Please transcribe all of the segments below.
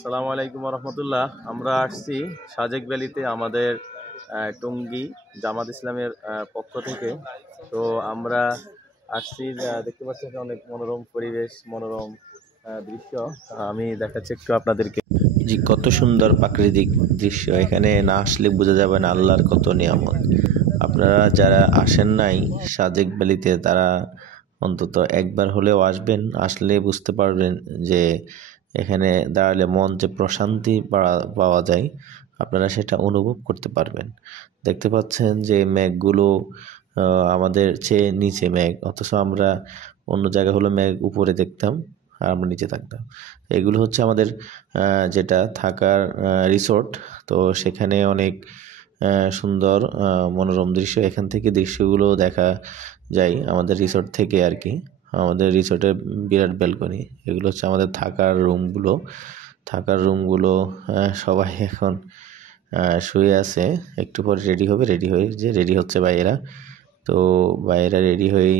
আসসালামু আলাইকুম রহমতুল্লাহ। আমরা আসছি সাজেক ভ্যালিতে আমাদের টঙ্গী জামাত ইসলামের পক্ষ থেকে। তো আমরা আসছি, দেখতে পাচ্ছি অনেক মনোরম পরিবেশ, মনোরম দৃশ্য। আমি দেখাচ্ছি একটু আপনাদেরকে জি, কত সুন্দর প্রাকৃতিক দৃশ্য। এখানে না আসলে বোঝা যাবে না আল্লাহর কত নিয়ামত। আপনারা যারা আসেন নাই সাজেক ভ্যালিতে তারা অন্তত একবার হলেও আসবেন। আসলে বুঝতে পারবেন যে এখানে দাঁড়ালে মন যে প্রশান্তি পাওয়া যায়, আপনারা সেটা অনুভব করতে পারবেন। দেখতে পাচ্ছেন যে মেঘগুলো আমাদের চেয়ে নিচে মেঘ, অথচ আমরা অন্য জায়গা হলো মেঘ উপরে দেখতাম আর আমরা নিচে থাকতাম। এগুলো হচ্ছে আমাদের যেটা থাকার রিসোর্ট। তো সেখানে অনেক সুন্দর মনোরম দৃশ্য, এখান থেকে দৃশ্যগুলো দেখা যায় আমাদের রিসোর্ট থেকে আর কি। আমাদের রিসোর্টের বিরাট ব্যালকনি। এগুলো হচ্ছে আমাদের থাকার রুমগুলো। সবাই এখন শুয়ে আছে, একটু পরে রেডি হচ্ছে ভাইয়েরা। তো ভাইয়েরা রেডি হয়েই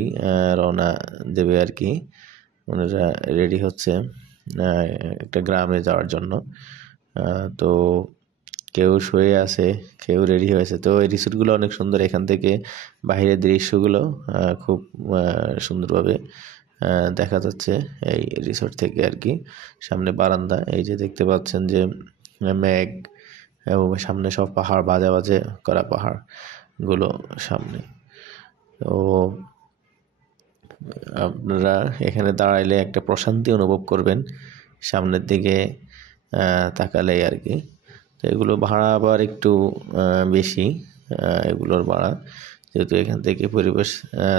রওনা দেবে আর কি। ওনারা রেডি হচ্ছে একটা গ্রামে যাওয়ার জন্য। তো কেউ শুয়ে আছে, কেউ রেডি হয়েছে। তো এই রিসোর্টগুলো অনেক সুন্দর। এখান থেকে বাহিরের দৃশ্যগুলো খুব সুন্দরভাবে দেখা যাচ্ছে এই রিসোর্ট থেকে আর কি। সামনে বারান্দা, এই যে দেখতে পাচ্ছেন যে মেঘ এবং সামনে সব পাহাড়, বাজে করা পাহাড়গুলো সামনে। তো আপনারা এখানে দাঁড়াইলে একটা প্রশান্তি অনুভব করবেন সামনের দিকে তাকালেই আর কি। তো এগুলো ভাড়া আবার একটু বেশি, এগুলোর ভাড়া, যেহেতু এখান থেকে পরিবেশ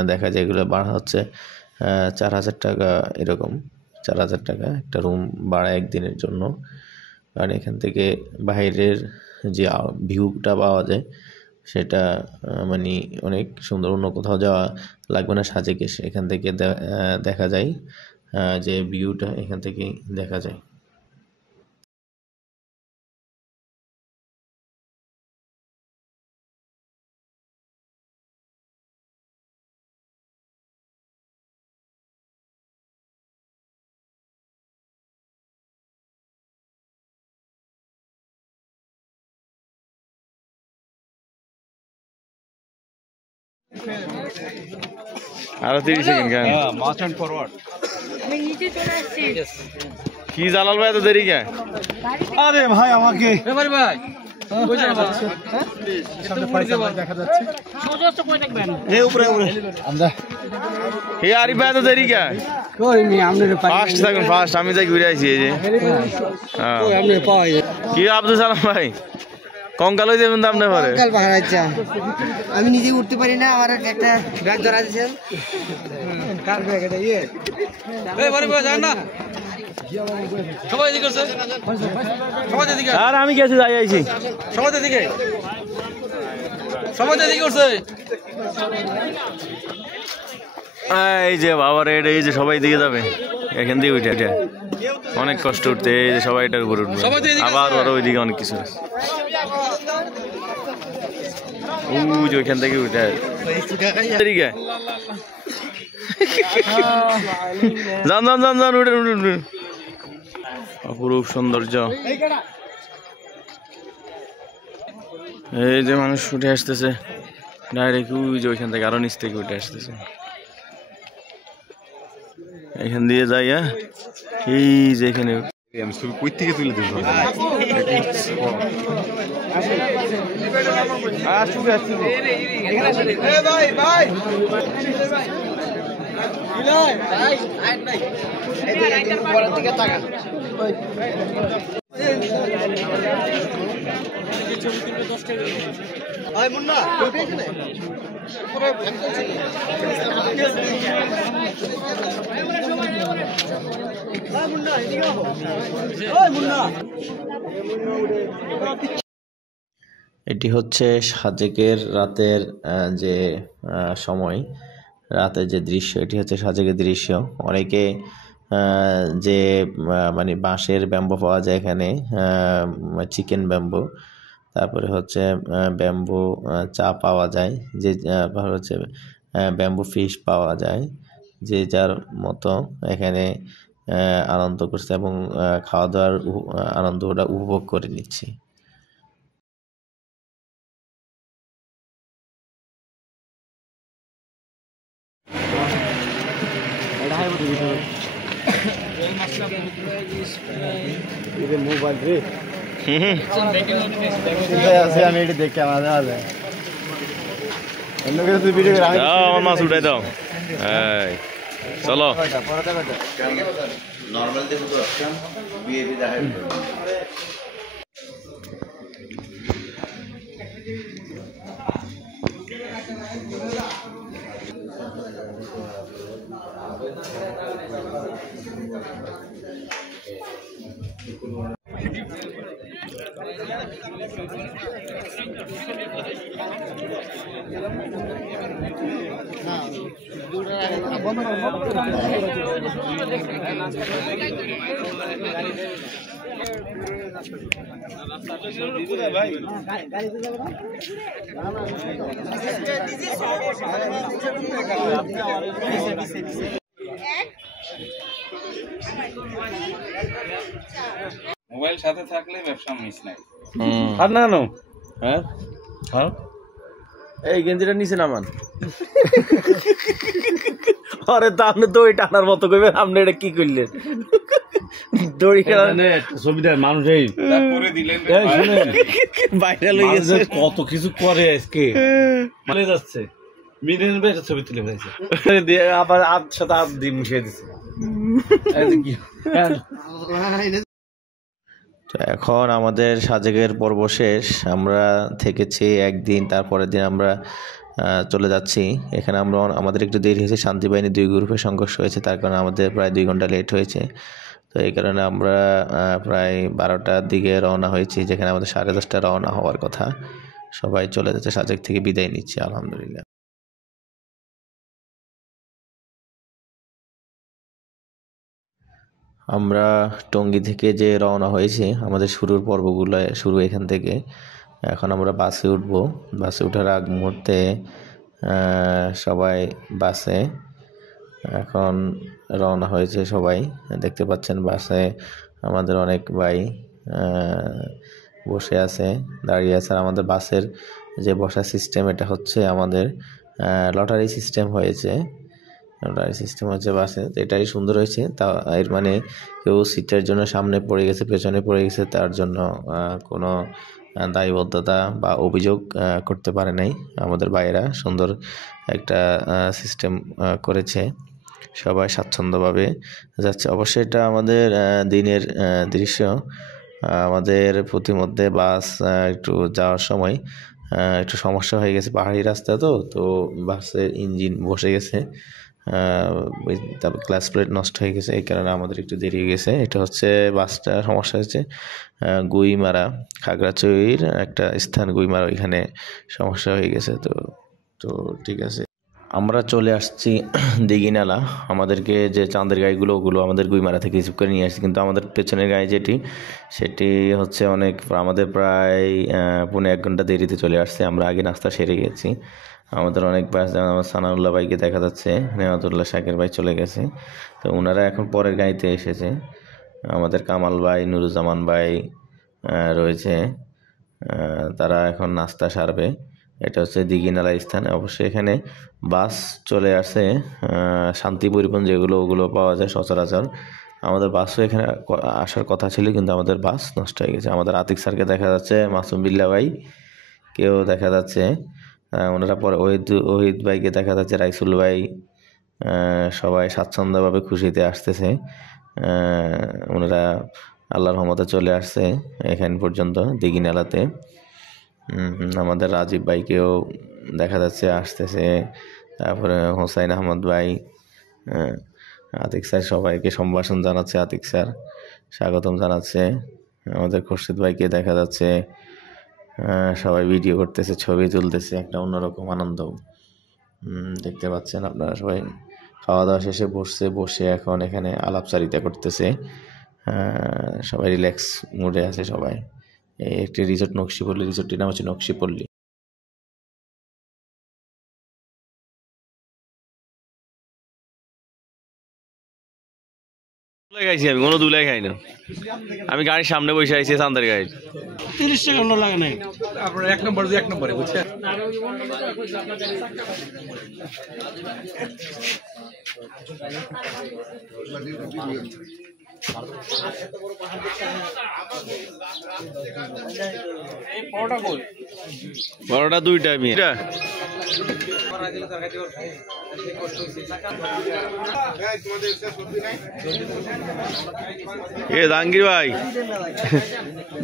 দেখা যায়। এগুলো ভাড়া হচ্ছে 4,000 টাকা, এরকম 4,000 টাকা একটা রুম ভাড়া একদিনের জন্য। কারণ এখান থেকে বাইরের যে ভিউটা পাওয়া যায় সেটা মানে অনেক সুন্দর। অন্য কোথাও যাওয়া লাগবে না, সাজেকে এখান থেকে দেখা যায়, যে ভিউটা এখান থেকেই দেখা যায়। আরো 30 সেকেন্ড কেন? Must and forward. আমি নিচে চলে আসছি। কি জালাল ভাই এত দেরি কেন? আরে ভাই আমাকে ভাই দেখা যাচ্ছে আমরা এই আরিফ ভাই এত দেরি কেন? ফার্স্ট থাকুন, ফার্স্ট। আমি যাই ঘুরে আইছি এই যে। হ্যাঁ, কি আব্দুল সালাম ভাই কঙ্কাল হয়ে যাবেন তো আপনার পরে। আমি নিজে উঠতে পারি না, আমার একটা ব্যাগ ধরা দিয়েছে। কার ব্যাগ এটা? ইয়ে আর আমি গেছি, যাই আইছি এই যে বাবা রেড, এই যে সবাই দিকে যাবে এখান দিয়ে উঠে উঠে অনেক কষ্ট উঠতে। এই যে সবাই এটার উপরে উঠবে, আবার ওরা ওইদিকে অনেক কিছু আছে। যে ওইখান থেকে উঠে যান যান যান যান, উঠে উঠে উঠে। অপরূপ সৌন্দর্য। এই যে মানুষ উঠে আসতেছে ডাইরেক্ট, ওই যে ওইখান থেকে আরো নিচ থেকে উঠে আসতেছে। এখান দিয়ে যাই, এই যে এখানে আমি ছবি কই থেকে তুলে দেবো। এটি হচ্ছে সাজেকের রাতের যে সময়, রাতের যে দৃশ্য, এটি হচ্ছে সাজেকের দৃশ্য। অনেকে যে মানে বাঁশের ব্যাম্বো পাওয়া যায় এখানে, চিকেন ব্যাম্বো, তারপরে হচ্ছে ব্যাম্বো চা পাওয়া যায়, যে হচ্ছে ব্যাম্বো ফিশ পাওয়া যায়। যে যার মতো এখানে আনন্দ করছে এবং খাওয়া দাওয়ার আনন্দটা উপভোগ করে নিচ্ছি। আমি এটি দেখে আমাদের অন্য কিছু তুই ভিডিও করে আমার মাছ উঠাই দাও। চলো নর্মাল দেখো তো বিএপি দেখাই মোবাইল সাথে থাকলে ব্যবসা মিস নাই। আর না নো হ্যাঁ হ্যাঁ এই গেঞ্জিটা নিচে নামান। আরে তা আপনি দড়ি টানার মতো করবে, আপনি এটা কি করলেন? দড়ি ছবিটা মানুষ এই করে দিলেন ভাইরাল হয়ে গেছে। কত কিছু করে আজকে মানে যাচ্ছে মিনে নেবে একটা ছবি তুলে ফেলেছে দিয়ে আবার হাত সাথে হাত দিয়ে মিশিয়ে দিচ্ছে। তো এখন আমাদের সাজেকের পর্ব শেষ। আমরা থেকেছি একদিন, তারপরের দিন আমরা চলে যাচ্ছি। এখানে আমাদের একটু দেরি হয়েছে, শান্তি বাহিনী 2 গ্রুপে সংঘর্ষ হয়েছে, তার কারণে আমাদের প্রায় 2 ঘন্টা লেট হয়েছে। তো এই কারণে আমরা প্রায় 12টার দিকে রওনা হয়েছি, যেখানে আমাদের 10:30 রওনা হওয়ার কথা। সবাই চলে যাচ্ছে, সাজেক থেকে বিদায় নিচ্ছে আলহামদুলিল্লাহ। আমরা টঙ্গী থেকে যে রওনা হয়েছি, আমাদের শুরুর পর্বগুলো শুরু এখান থেকে। এখন আমরা বাসে উঠবো। বাসে ওঠার আগ মুহূর্তে সবাই বাসে এখন রওনা হয়েছে। সবাই দেখতে পাচ্ছেন বাসে আমাদের অনেক ভাই বসে আছে, দাঁড়িয়ে আছে। আর আমাদের বাসের যে বসার সিস্টেম, এটা হচ্ছে আমাদের লটারি সিস্টেম হয়েছে। লটারি সিস্টেম হচ্ছে বাসে, এটাই সুন্দর হয়েছে। তা এর মানে কেউ সিটের জন্য সামনে পড়ে গেছে, পেছনে পড়ে গেছে, তার জন্য কোনো দায়বদ্ধতা বা অভিযোগ করতে পারে নাই। আমাদের ভাইয়েরা সুন্দর একটা সিস্টেম করেছে, সবাই স্বাচ্ছন্দ্যভাবে যাচ্ছে। অবশ্যই এটা আমাদের দিনের দৃশ্য। আমাদের প্রতিমধ্যে বাস একটু যাওয়ার সময় একটু সমস্যা হয়ে গেছে, পাহাড়ি রাস্তা তো বাসের ইঞ্জিন বসে গেছে, তারপর ক্লাস প্লেট নষ্ট হয়ে গেছে। এই কারণে আমাদের একটু দেরি হয়ে গেছে। এটা হচ্ছে বাসটা সমস্যা হচ্ছে গুইমারা, খাগড়াছড়ির একটা স্থান গুইমারা, ওইখানে সমস্যা হয়ে গেছে। তো ঠিক আছে, আমরা চলে আসছি দিঘিনালা। আমাদেরকে যে চাঁদের গাড়িগুলো, ওগুলো আমাদের গুইমারা থেকে রিসিভ করে নিয়ে আসছি, কিন্তু আমাদের পেছনের গাড়ি সেটি হচ্ছে আমাদের প্রায় 1.5 ঘন্টা দেরিতে চলে আসছে। আমরা আগে নাস্তা সেরে গেছি। আমাদের অনেক বাস, যেমন আমার সানাউল্লাহ ভাইকে দেখা যাচ্ছে, নেওয়াতুল্লাহ শাকের ভাই চলে গেছে। তো ওনারা এখন পরের গাড়িতে এসেছে। আমাদের কামাল ভাই, নুরুজ্জামান ভাই রয়েছে, তারা এখন নাস্তা সারবে। এটা হচ্ছে দিঘিনালা স্থানে। অবশ্যই এখানে বাস চলে আসে শান্তি পরিবহন, ওগুলো পাওয়া যায় সচরাচর। আমাদের বাসও এখানে আসার কথা ছিল, কিন্তু আমাদের বাস নষ্ট হয়ে গেছে। আমাদের আতিক স্যারকে দেখা যাচ্ছে, মাসুম বিল্লাহ ভাই কেউ দেখা যাচ্ছে, ওনারা পরে ওহিদ ভাইকে দেখা যাচ্ছে, রাইসুল ভাই, সবাই স্বাচ্ছন্দ্যভাবে খুশিতে আসতেছে। ওনারা আল্লাহর রহমতে চলে আসছে এখান পর্যন্ত দিঘিনালাতে। আমাদের রাজীব ভাইকেও দেখা যাচ্ছে আসতেছে, তারপরে হোসাইন আহমদ ভাই, আতিক স্যার সবাইকে সম্ভাষণ জানাচ্ছে, আতিক স্যার স্বাগতম জানাচ্ছে। আমাদের খুরশিদ ভাইকে দেখা যাচ্ছে, সবাই ভিডিও করতেছে, ছবি তুলতেছে, একটা অন্যরকম আনন্দ দেখতে পাচ্ছেন আপনারা। সবাই খাওয়া দাওয়া শেষে বসে এখন এখানে আলাপচারিতা করতেছে, সবাই রিল্যাক্স মুডে আছে সবাই। একটি রিসোর্ট নকশিপল্লী, রিসোর্টটির নাম হচ্ছে নকশিপল্লী। খাইছি আমি কোনো দুলাই খাই না আমি গাড়ির সামনে বসে আইছি চান্দের গাড়ি 30 টাকা অন্য লাগে নাই আপনার এক নম্বরে বুঝছেন বড়টা দুইটা আমি এ জাহাঙ্গীর ভাই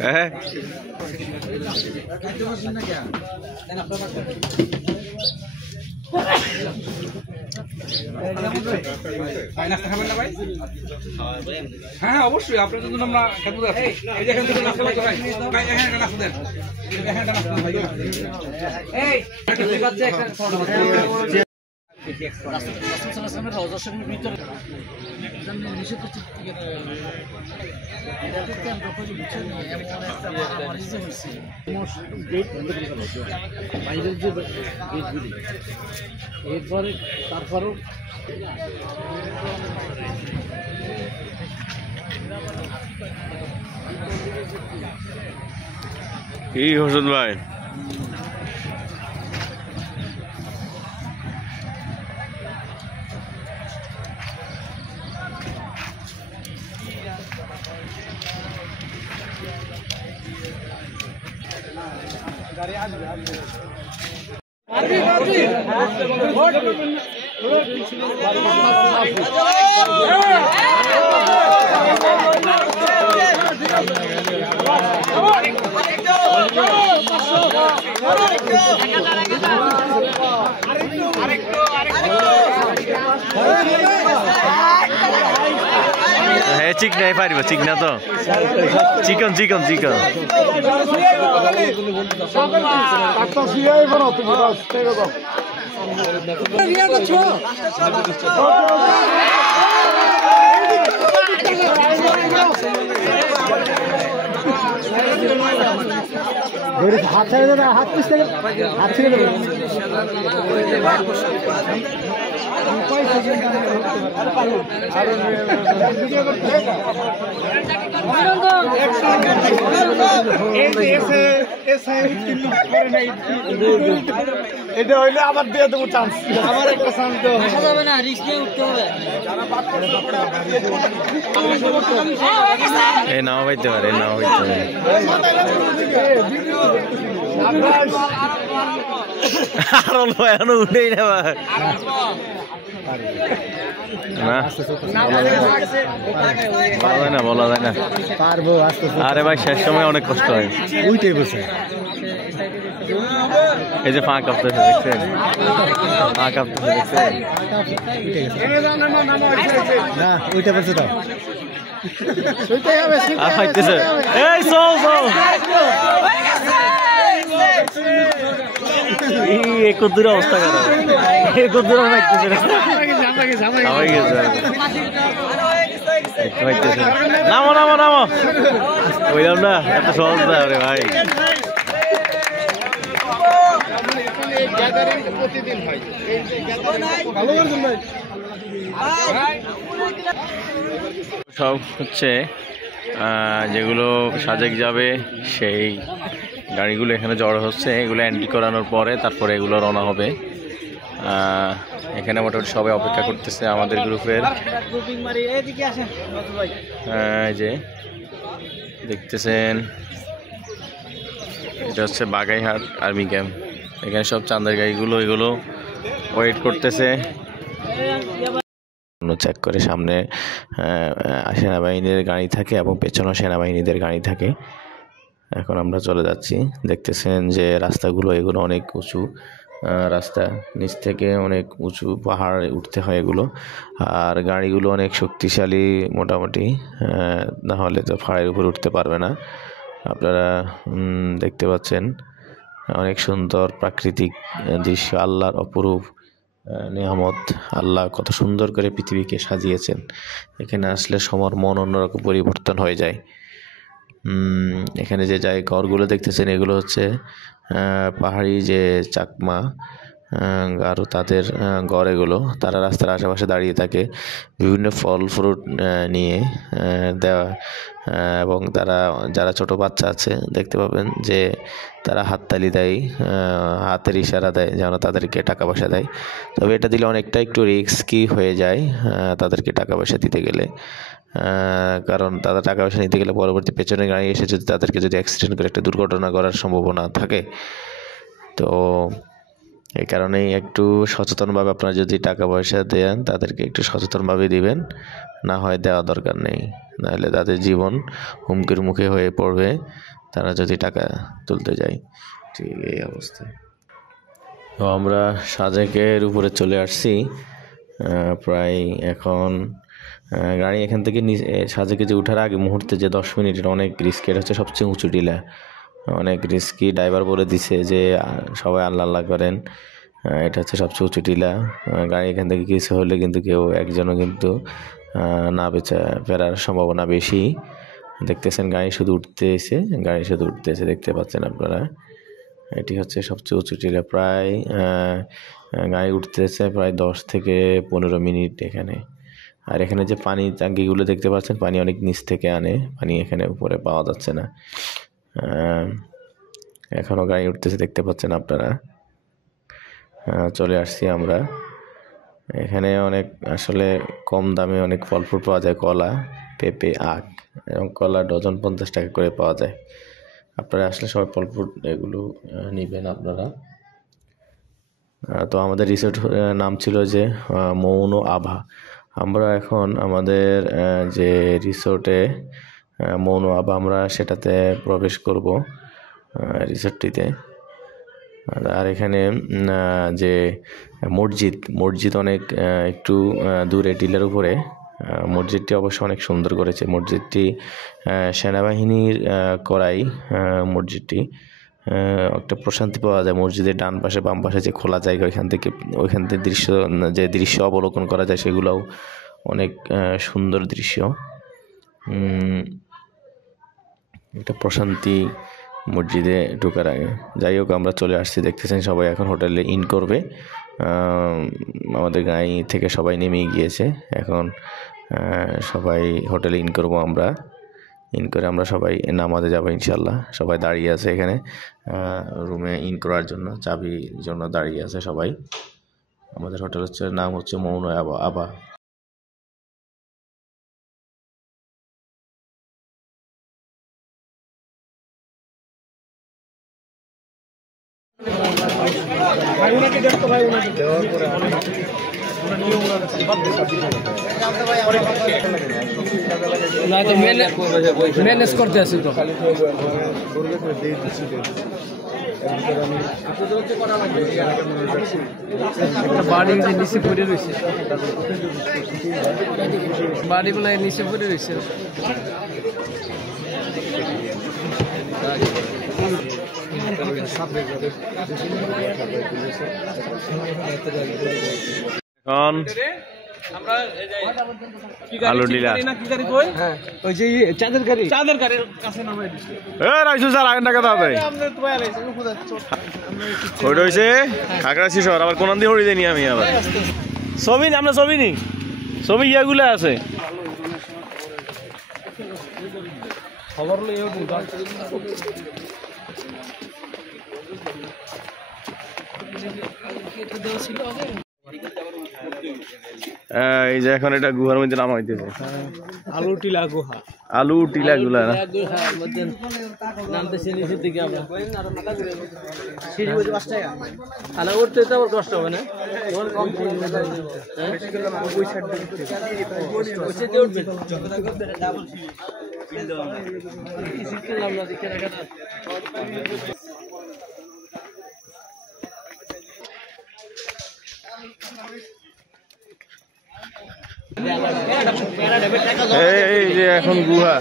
হ্যাঁ হ্যাঁ অবশ্যই আপনার জন্য আমরা খেতে যাচ্ছি এই যে এখান থেকে নাস্তা করতে ভাই ভাই এখানে একটা নাস্তা দেন এখানে একটা নাস্তা দেন ভাই এই ঠিক আছে একটা এরপরে তারপরও কি হোসেন ভাই হ্যাঁ চিকনাই পারিব চিকনা তো চিকন চিকন চিকন হাত ছেড়ে দেবে হাত পিছতে হাত ছেড়ে দেবে এটা হইলে আবার দিয়ে দেবো চান্স আমার একটা চান্স আসা যাবে না রিস্ক নিয়ে উঠতে হবে এ নাও হইতে পারে নাও হইতে পারে আর অল্প এখনো উঠেই না বলা যায় না পারবো আস্তে আরে ভাই শেষ সময় অনেক কষ্ট হয় উইটাই বসে এই যে ফাঁক কাঁপতেছে দেখছেন ফাঁক কাঁপতেছে দেখছেন না ওইটা বসে দাও আর ফাইতেছে এই চল চল এই কদ্দুর অবস্থা খারাপ এই কদ্দুর ফাইতেছে নামো নামো নামো বললাম না এত সহজ না রে ভাই সব হচ্ছে যেগুলো সাজেক যাবে সেই গাড়িগুলো এখানে জড়ো হচ্ছে এগুলো এন্ট্রি করানোর পরে তারপরে এগুলো রওনা হবে এখানে মোটামুটি সবাই অপেক্ষা করতেছে আমাদের গ্রুপের এই যে দেখতেছেন এটা হচ্ছে বাগাইহাট আর্মি ক্যাম্প এখানে সব চাঁদের গাড়িগুলো এগুলো ওয়েট করতেছে চেক করে সামনে সেনাবাহিনীর গাড়ি থাকে এবং পেছনেও সেনাবাহিনীদের গাড়ি থাকে এখন আমরা চলে যাচ্ছি দেখতেছেন যে রাস্তাগুলো এগুলো অনেক উঁচু রাস্তা নিচ থেকে অনেক উঁচু পাহাড়ে উঠতে হয় এগুলো আর গাড়িগুলো অনেক শক্তিশালী মোটামুটি না হলে তো পাহাড়ের উপর উঠতে পারবে না আপনারা দেখতে পাচ্ছেন অনেক সুন্দর প্রাকৃতিক দৃশ্য আল্লাহর অপরূপ নিয়ামত আল্লাহ কত সুন্দর করে পৃথিবীকে সাজিয়েছেন এখানে আসলে সবার মন অন্যরকম পরিবর্তন হয়ে যায় এখানে যে ঘরগুলো দেখতেছেন এগুলো হচ্ছে পাহাড়ি যে চাকমা আরও তাদের ঘর এগুলো। তারা রাস্তার আশেপাশে দাঁড়িয়ে থাকে বিভিন্ন ফল ফ্রুট নিয়ে দেওয়া, এবং তারা যারা ছোট বাচ্চা আছে দেখতে পাবেন যে তারা হাততালি দেয়, হাতের ইশারা দেয় যেন তাদেরকে টাকা পয়সা দেয়। তবে এটা দিলে অনেকটা একটু রিস্কি হয়ে যায় তাদেরকে টাকা পয়সা দিতে গেলে, কারণ তাদের টাকা পয়সা নিতে গেলে পরবর্তী পেছনে গাড়ি এসে যদি তাদেরকে যদি অ্যাক্সিডেন্ট করে একটা দুর্ঘটনা করার সম্ভাবনা থাকে। তো এই কারণেই একটু সচেতনভাবে আপনারা যদি টাকা পয়সা দেন তাদেরকে একটু সচেতনভাবে দিবেন, না হয় দেওয়া দরকার নেই, নাহলে তাদের জীবন হুমকির মুখে হয়ে পড়বে তারা যদি টাকা তুলতে যায়। ঠিক এই অবস্থায় তো আমরা সাজেকের উপরে চলে আসছি। প্রায় এখন গাড়ি এখান থেকে সাজেকে যে ওঠার আগে মুহূর্তে যে 10 মিনিট এটা অনেক রিস্কি, এটা হচ্ছে সবচেয়ে উঁচু টিলা, অনেক রিস্কি। ড্রাইভার বলে দিছে যে সবাই আল্লাহ আল্লাহ করেন, এটা হচ্ছে সবচেয়ে উঁচু টিলা। গাড়ি এখান থেকে কিছু হলে কিন্তু কেউ একজনও কিন্তু না বেঁচে ফেরার সম্ভাবনা বেশি। দেখতেছেন গাড়ি শুধু উঠতেছে, দেখতে পাচ্ছেন আপনারা। এটি হচ্ছে সবচেয়ে উঁচু টিলা। প্রায় গাড়ি উঠতেছে প্রায় 10 থেকে 15 মিনিট এখানে। আর এখানে যে পানি ট্যাঙ্কিগুলো দেখতে পাচ্ছেন, পানি অনেক নিচ থেকে আনে, পানি এখানে উপরে পাওয়া যাচ্ছে না। এখনও গাড়ি উঠতেছে দেখতে পাচ্ছেন আপনারা। চলে আসছি আমরা এখানে। অনেক আসলে কম দামে অনেক ফল ফ্রুট পাওয়া যায়, কলা, পেঁপে, আখ, এবং কলা ডজন 50 টাকা করে পাওয়া যায়। আপনারা আসলে সবাই ফল ফ্রুট এগুলো নেবেন আপনারা। তো আমাদের রিসোর্ট নাম ছিল যে মৌন আভা। আমরা এখন আমাদের যে রিসোর্টে মৌন আভা, আমরা সেটাতে প্রবেশ করব রিসোর্টটিতে। আর এখানে যে মসজিদ অনেক একটু দূরে টিলার উপরে। মসজিদটি অবশ্য অনেক সুন্দর করেছে। মসজিদটি সেনাবাহিনীর করাই মসজিদটি। একটা প্রশান্তি পাওয়া যায় মসজিদের ডান পাশে বাম পাশে যে খোলা জায়গা, ওইখান থেকে দৃশ্য অবলোকন করা যায়, সেগুলোও অনেক সুন্দর দৃশ্য। একটা প্রশান্তি মসজিদে ঢোকার আগে। যাই হোক, আমরা চলে আসছি, দেখতেছেন সবাই এখন হোটেলে ইন করবে। আমাদের গাড়ি থেকে সবাই নেমে গিয়েছে, এখন সবাই হোটেলে ইন করব আমরা। ইন করে আমরা সবাই নামাজে যাবো ইনশাল্লাহ। সবাই দাঁড়িয়ে আছে এখানে রুমে ইন করার জন্য, চাবির জন্য দাঁড়িয়ে আছে সবাই। আমাদের হোটেল নাম হচ্ছে মৌন আভা। ম্যানেজ করতে আসি তো বাড়ি নিচে পড়ে রয়েছে, বাড়িগুলো নিচে পড়ে রয়েছে। এখন আলু ডিলা ওই যে চাঁদের গাড়ির কাছে নামাই দিচ্ছে। ওইটা হয়েছে খাগড়াছড়ি শহর। আবার কোন দিয়ে হরি দেয়নি আমি আবার ছবি আমরা ছবি নি ছবি ইয়াগুলো আছে খবর এই যে এখন এটা গুহার মধ্যে নামা হইতেছে আলু টিলা গুহা গুলা না উঠতে তো আবার কষ্ট হবে না। এই যে এখন গুহা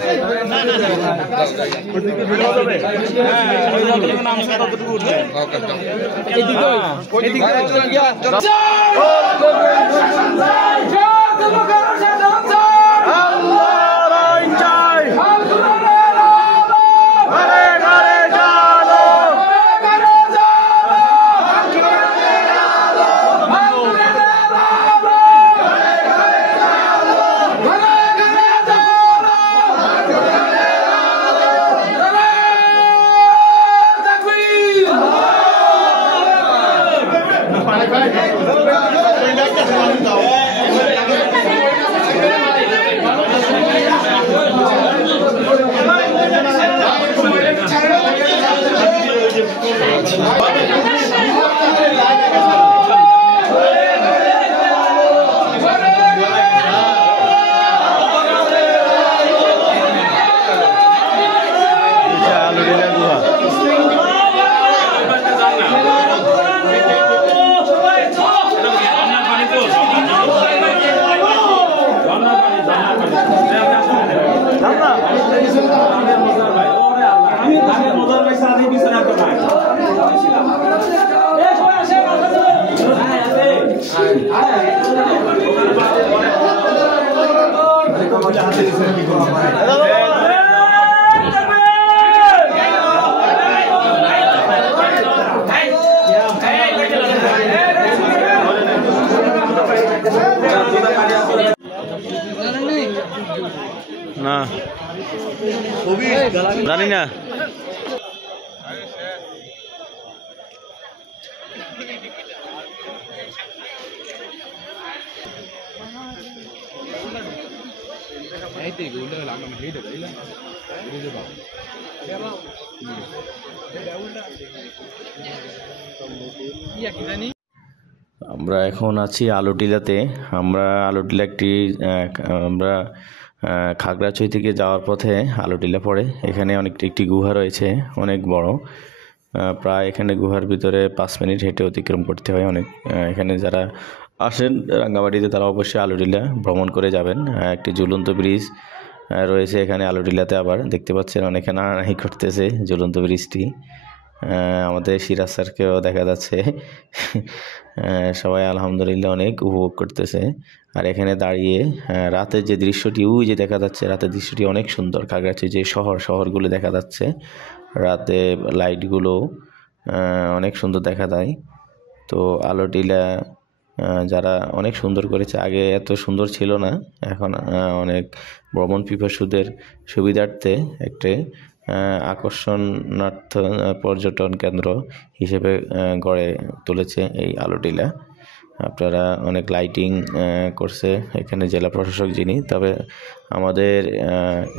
না জানি না আমরা এখন আছি আলুটিলাতে। আমরা আলুটিলা আমরা খাগড়াছড়ি থেকে যাওয়ার পথে আলুটিলা পড়ে। এখানে একটি গুহা রয়েছে, অনেক বড়। প্রায় এখানে গুহার ভিতরে 5 মিনিট হেঁটে অতিক্রম করতে হয়। এখানে যারা আসেন রাঙ্গামাটিতে তারা অবশ্যই আলুটিলা ভ্রমণ করে যাবেন। একটি ঝুলন্ত ব্রিজ রয়েছে এখানে আলুটিলাতে। আবার দেখতে পাচ্ছেন অনেকে নাড়ানাড়ি করতেছে ঝুলন্ত ব্রিজটি। আমাদের সিরাজ স্যারকেও দেখা যাচ্ছে। সবাই আলহামদুলিল্লাহ অনেক উপভোগ করতেছে। আর এখানে দাঁড়িয়ে রাতের যে দৃশ্যটি যে দেখা যাচ্ছে, রাতের দৃশ্যটি অনেক সুন্দর। খাগড়াছড়ি যে শহরগুলো দেখা যাচ্ছে, রাতে লাইটগুলো অনেক সুন্দর দেখা যায়। তো আলুটিলা যারা অনেক সুন্দর করেছে, আগে এত সুন্দর ছিল না, এখন অনেক ভ্রমণ পিপাসুদের সুবিধার্থে একটি আকর্ষণার্থ পর্যটন কেন্দ্র হিসেবে গড়ে তুলেছে এই আলুটিলা। আপনারা অনেক লাইটিং করছে এখানে জেলা প্রশাসক যিনি। তবে আমাদের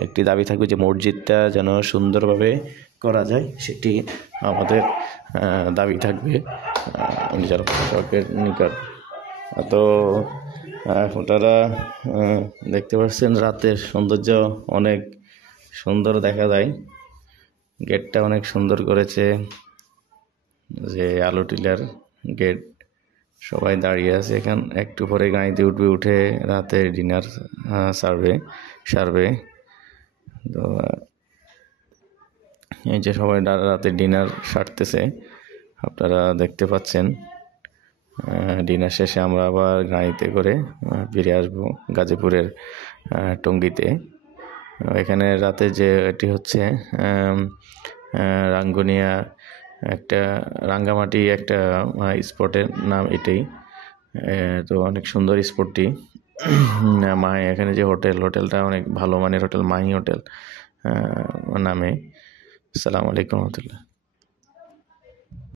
একটি দাবি থাকবে যে মসজিদটা যেন সুন্দরভাবে করা যায়, সেটি আমাদের দাবি থাকবে জেলা প্রশাসকের নিকট। তো আপনারা দেখতে পাচ্ছেন রাতের সৌন্দর্য অনেক সুন্দর দেখা যায়। গেটটা অনেক সুন্দর করেছে, যে আলুটিলার গেট। সবাই দাঁড়িয়ে আছে। এখান একটু পরে গাড়িতে উঠে রাতে ডিনার সারবে। তো এই যে সবাই রাতে ডিনার সারতেছে, আপনারা দেখতে পাচ্ছেন। ডিনার শেষে আমরা আবার গাড়িতে করে ফিরে আসবো গাজীপুরের টঙ্গীতে। এখানে রাতে যে এটি হচ্ছে রাঙ্গুনিয়া রাঙ্গামাটি একটা স্পটের নাম এটাই। তো অনেক সুন্দর স্পটটি। এখানে যে হোটেলটা অনেক ভালো মানের হোটেল, মাহি হোটেল নামে। আসসালামু আলাইকুম রহমতুল্লাহ।